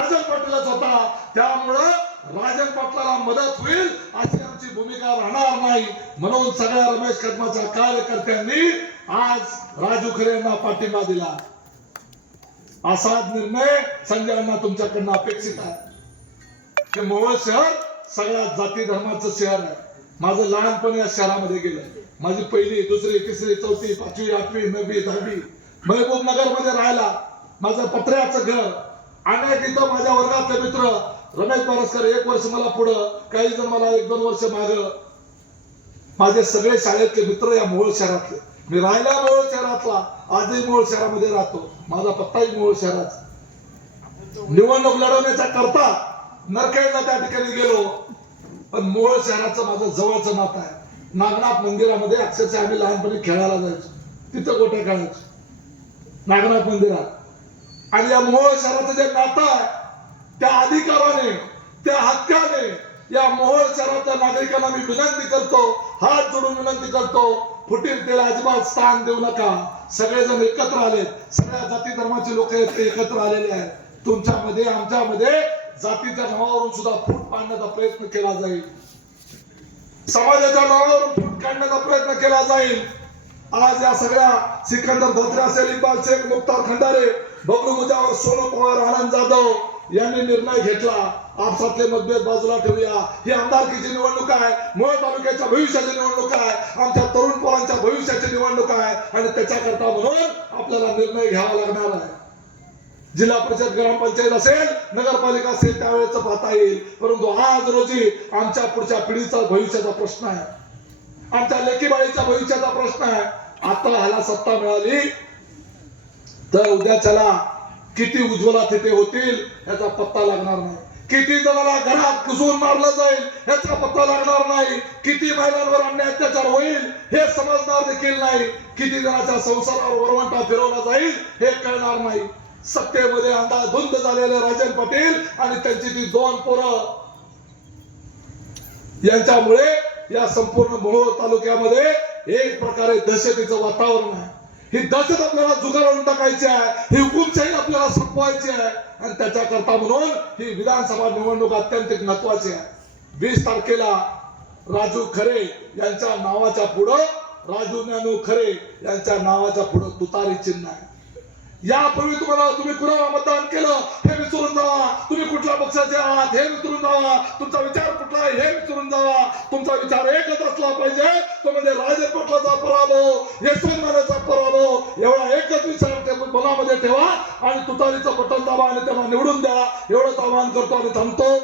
राजन पाटीलच होता. त्यामुळं राजन पाटलाला मदत होईल अशी आमची भूमिका राहणार नाही. म्हणून सगळ्या रमेश कदमाच्या कार्यकर्त्यांनी आज राजू खरे यांना पाठिंबा दिला. असा निर्णय संजय अण्णा तुमच्याकडनं अपेक्षित आहे. हे मोहोळ शहर सगळ्या जाती धर्माचं शहर आहे. माझं लहानपण या शहरामध्ये गेलं. माझी पहिली दुसरी तिसरी चौथी पाचवी आठवी नववी दहावी महबूब नगरमध्ये राहिला माझं पत्र्याचं घर आणि तिथं माझ्या वर्गातले मित्र रमेश पारसकर एक वर्ष मला पुढं काही जण मला एक दोन वर्ष माग. माझे सगळे शाळेतले मित्र या मोहोळ शहरातले. मी राहिला मोहोळ शहरातला आजही मोहोळ शहरामध्ये राहतो. माझा पत्ताही मोहोळ शहराचा निवडणूक लढवण्याच्या करता नरखेडला त्या ठिकाणी गेलो. पण मोहोळ शहराचं माझं जवळचं नातं आहे. नागनाथ मंदिरामध्ये अक्षरशः आम्ही लहानपणी खेळायला जायचो. तिथं गोट्या खेळायचो. नागनाथ मंदिरात. आणि या मोहोळ शहराचं जे नातं आहे त्या अधिकाराने त्या हक्काने या मोहोळ शहराच्या नागरिकांना मी विनंती करतो हात जोडून विनंती करतो फुटीर तेला अजिबात स्थान देऊ नका. सगळेजण एकत्र आलेत. सगळ्या जाती धर्माचे लोक ते एकत्र आलेले आहेत. तुमच्यामध्ये आमच्यामध्ये जातीच्या नावावरून सुद्धा फूट पाडण्याचा प्रयत्न केला जाईल. समाजाच्या नावावरून फूट काढण्याचा प्रयत्न केला जाईल. आज या सगळ्या सिकंदर धोत्रे असेल इक्बाल शेख मुक्तार खंडारे बबलू मुजावर सोनू पवार आनंद जाधव यांनी निर्णय घेतला. आपसातले मतभेद बाजूला ठेवूया. ही आमदारकीची निवडणूक आहे. मुळे तालुक्याच्या भविष्याची निवडणूक आहे. आमच्या तरुण पोरांच्या भविष्याची निवडणूक आहे. आणि त्याच्याकरता म्हणून आपल्याला निर्णय घ्यावा लागणार आहे. जिल्हा परिषद ग्रामपंचायत असेल नगरपालिका असेल त्यावेळेच पाहता येईल. परंतु आज रोजी आमच्या पुढच्या पिढीचा भविष्याचा प्रश्न आहे. आमच्या लेकीबाळीच्या भविष्याचा प्रश्न आहे. आता ह्याला सत्ता मिळाली तर उद्याच्याला किती उज्ज्वला तिथे होतील याचा पत्ता लागणार नाही. किती जणाला घरात घुसून मारलं जाईल याचा पत्ता लागणार नाही. किती महिलांवर अन्याय अत्याचार होईल हे समजणार देखील नाही. किती जणाच्या संसारावर वरवंटा फिरवला जाईल हे कळणार नाही. सत्तेमध्ये अंदाधुंद झालेले राजन पाटील आणि त्यांची ती दोन पोरं. यांच्यामुळे या संपूर्ण मोहोळ तालुक्यामध्ये एक प्रकारे दहशतीचं वातावरण आहे. ही दहशत आपल्याला जुगारून टाकायची आहे ही हुकुमशाही आपल्याला संपवायची आहे आणि त्याच्याकरता म्हणून ही विधानसभा निवडणूक अत्यंत महत्वाची आहे. वीस तारखेला राजू खरे यांच्या नावाच्या पुढं राजू ज्ञानू खरे यांच्या नावाच्या पुढं तुतारी चिन्ह आहे. यापूर्वी तुम्हाला तुम्ही कुणाला मतदान केलं हे विसरून जावा पक्षाचे आहात हे विसरून जावा. तुमचा विचार कुठला हे विसरून जावा. तुमचा विचार एकच असला पाहिजे तो म्हणजे राजे पटलाचा पराभव यशवंत पराभव. एवढा एकच विचार मनामध्ये ठेवा आणि तुतारीचं बटन दाबा आणि त्यांना निवडून द्या. एवढंच आवाहन करतो आणि थांबतो.